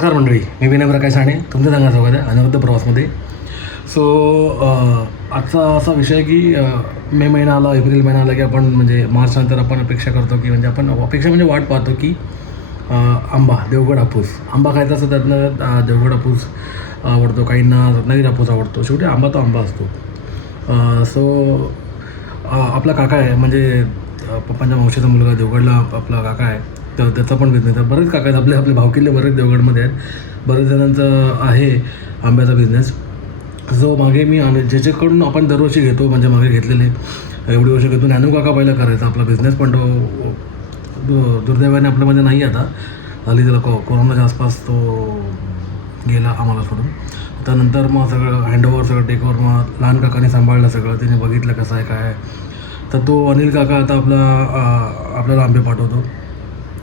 नमस्कार मंडळी मी विनय प्रकाश आणि तुमचं सांगा स्वागत आहे अनिरुद्ध प्रवासमध्ये. सो आजचा असा विषय आहे की मे महिना आला एप्रिल महिना आला की आपण म्हणजे मार्चनंतर आपण अपेक्षा करतो की म्हणजे आपण अपेक्षा म्हणजे वाट पाहतो की आंबा देवगड हापूस. आंबा खायचा असतो त्यातनं देवगड हापूस आवडतो. काहींना रत्नागिरी हापूस आवडतो. शेवटी आंबा तो आंबा असतो. सो आपला काका आहे म्हणजे पप्पांच्या मावशीचा मुलगा देवगडला आपला काका आहे. तर त्याचा पण बिझनेस आहे. बरेच काका आहेत आपले आपले भावकिल्ले बरेच देवगडमध्ये आहेत. बरेच जणांचं आहे आंब्याचा बिझनेस जो मागे मी आणि ज्याच्याकडून आपण दरवर्षी घेतो म्हणजे मागे घेतलेले एवढी वर्ष घेतो. नॅनो काका पहिला करायचा आपला बिझनेस पण तो दु- दुर्दैवाने आपल्यामध्ये नाही आता. हल्ली त्याला को कोरोनाच्या आसपास तो गेला आम्हाला सोडून. त्यानंतर मग सगळं हँडओव्हर सगळं टेकओव्हर मग लहान काकाने सांभाळलं सगळं. त्याने बघितलं कसं आहे काय तर तो अनिल काका आता आपला आपल्याला आंबे पाठवतो.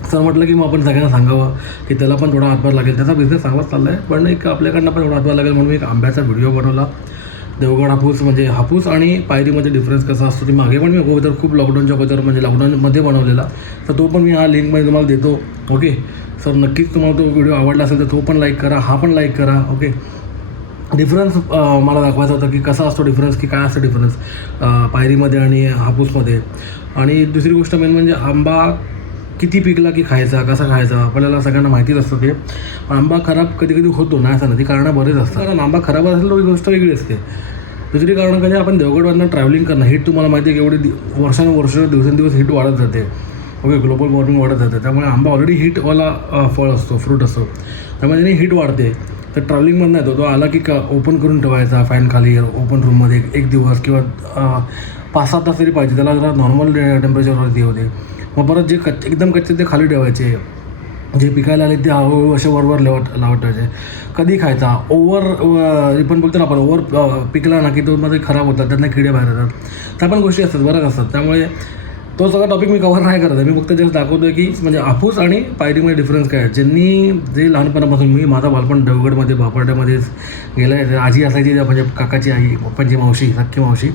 सर म्हटलं की मग आपण सगळ्यांना सांगावं की त्याला पण थोडा हातभार लागेल. त्याचा बिझनेस चांगलाच चालला आहे पण एक आपल्याकडनं पण थोडा हातभार लागेल म्हणून मी एक आंब्याचा व्हिडिओ बनवला. देवगड हापूस म्हणजे हापूस आणि पायरीमध्ये डिफरन्स कसा असतो ते मागे पण मी अगोदर खूप लॉकडाऊनच्या अगोदर म्हणजे लॉकडाऊनमध्ये बनवलेला. तर तो पण मी हा लिंकमध्ये तुम्हाला देतो ओके सर नक्कीच तुम्हाला तो व्हिडिओ आवडला असेल तर तो पण लाईक करा हा पण लाईक करा ओके डिफरन्स मला दाखवायचा होता की कसा असतो डिफरन्स की काय असतं डिफरन्स पायरीमध्ये आणि हापूसमध्ये. आणि दुसरी गोष्ट मेन म्हणजे आंबा किती पिकला की खायचा कसा खायचा आपल्याला सगळ्यांना माहितीच असतं ते. आंबा खराब कधी कधी होतो नाही असं नाही. ती कारणं बरेच असतात. कारण आंबा खराब असेल तर गोष्ट वेगळी असते. दुसरी कारण म्हणजे आपण देवगडवरनं ट्रॅव्हलिंग करणं हीट तुम्हाला माहिती आहे की एवढी वर्षानुवर्ष दिवसेंदिवस हीट वाढत जाते. ओके ग्लोबल वॉर्मिंग वाढत जाते. त्यामुळे आंबा ऑलरेडी हीटवाला फळ असतो फ्रूट असतो. त्यामुळे त्याने हीट वाढते तर ट्रॅव्हलिंगमधनं येतो. तो आला की का ओपन करून ठेवायचा फॅन खाली ओपन रूममध्ये एक दिवस किंवा पाच सात तास तरी पाहिजे. त्याला जरा नॉर्मल टेम्परेचरवरती होते. मग परत जे कच्चे एकदम कच्चे ते खाली ठेवायचे. जे पिकायला आले ते हळूहळू असे वरवर लावट लावटायचे कधी खायचा? ओव्हर पण बोलतो ना आपण ओव्हर पिकला ना की तो मध्ये खराब होतात त्यांना किडे बाहेर येतात. त्या पण गोष्टी असतात बऱ्याच असतात. त्यामुळे तो सगळा टॉपिक मी कव्हर नाही करत. आहे मी फक्त जस्ट दाखवतोय की म्हणजे हापूस आणि पायरीमध्ये डिफरन्स काय आहे. ज्यांनी जे लहानपणापासून मी माझा बालपण देवगडमध्ये बापरड्यामध्येच गेलं आहे आजी असायची म्हणजे काकाची आई पप्पांची मावशी सख्खी मावशी.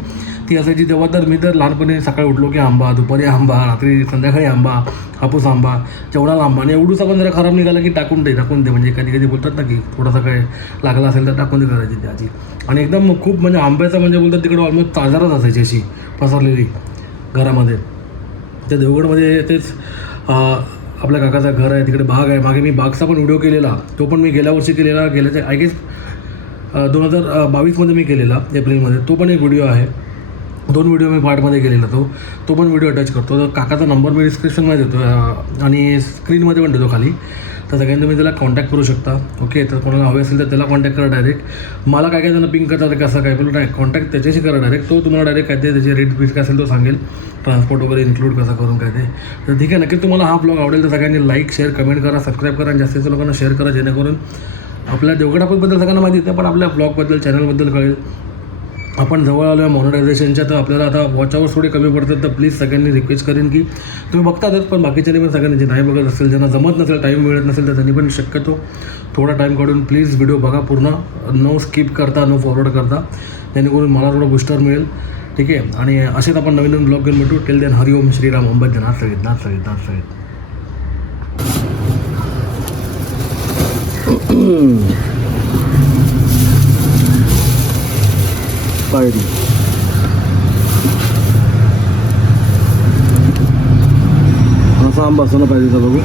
ती असायची तेव्हा तर मी तर लहानपणी सकाळी उठलो की आंबा दुपारी आंबा रात्री संध्याकाळी आंबा हापूस आंबा जेवढा आंबा. आणि एवढूच आपण जरा खराब निघाला की टाकून दे टाकून दे. म्हणजे कधी कधी बोलतात ना की थोडासा काय लागला असेल तर टाकून दे करायची ती आजी. आणि एकदम खूप म्हणजे आंब्याचं म्हणजे बोलतात तिकडे ऑलमोस्ट ताजारच असायची अशी पसरलेली घरामध्ये. त्या देवगडमध्ये तेच आपल्या काकाचं घर आहे तिकडे बाग आहे. मागे मी बागचा पण व्हिडिओ केलेला. तो पण मी गेल्या वर्षी केलेला. गेल्याच्या आय गेस दोन हजार बावीसमध्ये मी केलेला एप्रिलमध्ये. तो पण एक व्हिडिओ आहे. दोन व्हिडिओ मी पार्टमध्ये केलेला तो. तो पण व्हिडिओ अटॅच करतो. तर काकाचा नंबर मी डिस्क्रिप्शनमध्ये देतो आणि स्क्रीनमध्ये पण देतो खाली. तर सगळ्यांनी तुम्ही त्याला कॉन्टॅक्ट करू शकता. ओके तर कोणाला हवे असेल तर त्याला कॉन्टॅक्ट करा डायरेक्ट मला काय काय त्यांना पिंक करतात कसं काय बोलू नाही कॉन्टॅक्ट त्याच्याशी करा डायरेक्ट तो तुम्हाला डायरेक्ट काय ते त्याचे रेट बीट काय असेल तो सांगेल. ट्रान्सपोर्ट वगैरे इन्क्लूड कसं करून काय ते. तर ठीक आहे नक्की तुम्हाला हा ब्लॉग आवडेल तर सगळ्यांनी लाईक शेअर कमेंट करा सबस्क्राईब करा आणि जास्तीत जास्त लोकांना शेअर करा जेणेकरून आपल्या देवगडापूरबद्दल सगळ्यांना माहिती येतं पण आपल्या ब्लॉगबद्दल चॅनलबद्दल कळेल. आपण जवळ आलो आहे मॉनिटायझेशनच्या तर आपल्याला आता वॉचआवर्स थोडे कमी पडतात तर प्लीज सगळ्यांनी रिक्वेस्ट करेन की तुम्ही बघतातच पण बाकीच्यांनी पण सगळ्यांनी जे नाही बघत असेल ज्यांना जमत नसेल टाईम मिळत नसेल तर त्यांनी पण शक्यतो थोडा टाईम काढून प्लीज व्हिडिओ बघा पूर्ण. नो स्किप करता नो फॉरवर्ड करता. जेणेकरून मला थोडं बुस्टर मिळेल. ठीक आहे? आणि असेच आपण नवीन नवीन ब्लॉग घेऊन भेटू. टेल देन हरिओम श्रीराम अंबज्य नाथ सहित नाथ सहित नाथ सहित पायरी असा आंबा असतो ना पायरीचा बघू.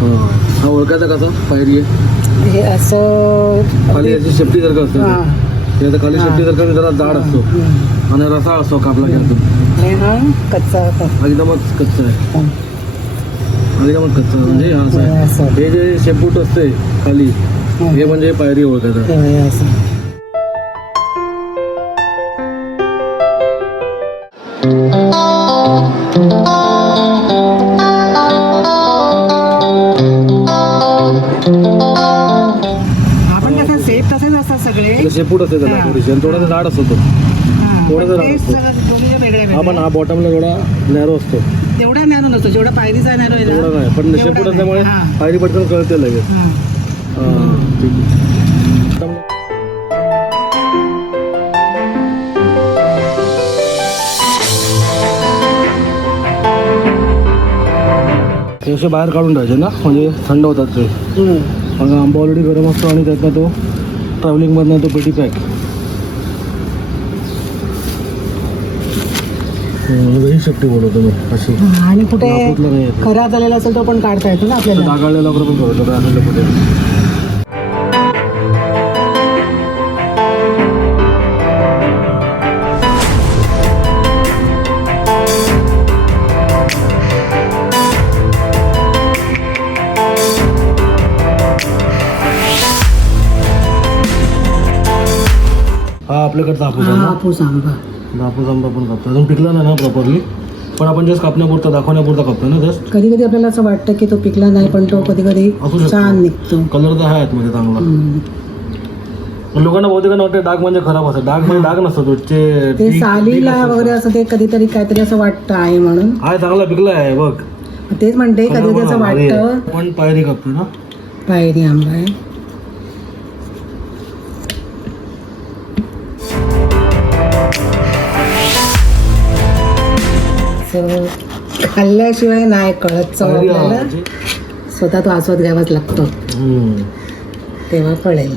हा. ओळखायचा कसा? पायरी आहे. हे असं खाली याची शेपटी सारखं असतं. ते आता खाली शेपटी सारखं जरा जाड असतो. आणि रसा असतो कापला हा कच्चा एकदमच कच्चा आहे. एकदमच कच्चा म्हणजे हा असं हे जे शेपूट असते खाली हे म्हणजे पायरी ओळखायचं आपण कसं सेफ तसेच असतात सगळे शेपूट असते त्याला. थोडीशी आणि थोडासा जाड असतो तो हा, थोडं पण जरा ते असतं. सगळं दोन्ही वेगळे हा पण वेगळे हा बॉटमला थोडा नॅरो असतो तेवढा नॅरो नसतो जेवढा पायरीचा नॅरो आहे तेवढा नाही पण तेवढा शेपूट नाही. असल्यामुळे हा. पायरी पटकन कळते लगेच हा. आहे. असे बाहेर काढून ठेवायचे ना? म्हणजे थंड होतात ते. मग आंबा ऑलरेडी गरम असतो आणि त्यातनं तो ट्रॅव्हलिंगमधनं तो पेटी पॅक ही सेफ्टी बोलवतो मी अशी. आणि कुठे नागपूरला नाही येत. खराब झालेला असेल तो पण काढता येतो ना आपल्याला. डागाळलेला वगैरे पण करतो कुठे हा आपल्याकडचा हापूस आहे हा ना हापूस आंबा हापूस आंबा पण कापतो अजून पिकला नाही ना प्रॉपरली पण आपण जस्ट कापण्यापुरता दाखवण्यापुरता कापतो ना जस्ट कधी कधी आपल्याला असं वाटतं की तो पिकला नाही पण तो कधी कधी असू शकतो. छान निघतो. कलर तर आहे आतमध्ये चांगला. हम्म. पण लोकांना बहुतेकांना वाटतं डाग म्हणजे खराब असतं डाग म्हणजे डाग नसतो तो ते ते टी- सालीला वगैरे असं ते कधीतरी काहीतरी असं वाटतं आहे म्हणून. आहे चांगला पिकला आहे बघ. तेच म्हणते कधी कधी असं. वाटतं. पण पायरी कापतो ना. पायरी आंबा आहे. खाल्ल्याशिवाय नाही कळत चव पायरी आपल्याला आंब्याची. स्वतः तो आस्वाद घ्यावाच लागतो. तेव्हा कळेल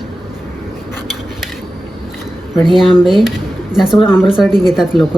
पण हे आंबे जास्त करून आंबरसाठी घेतात लोक.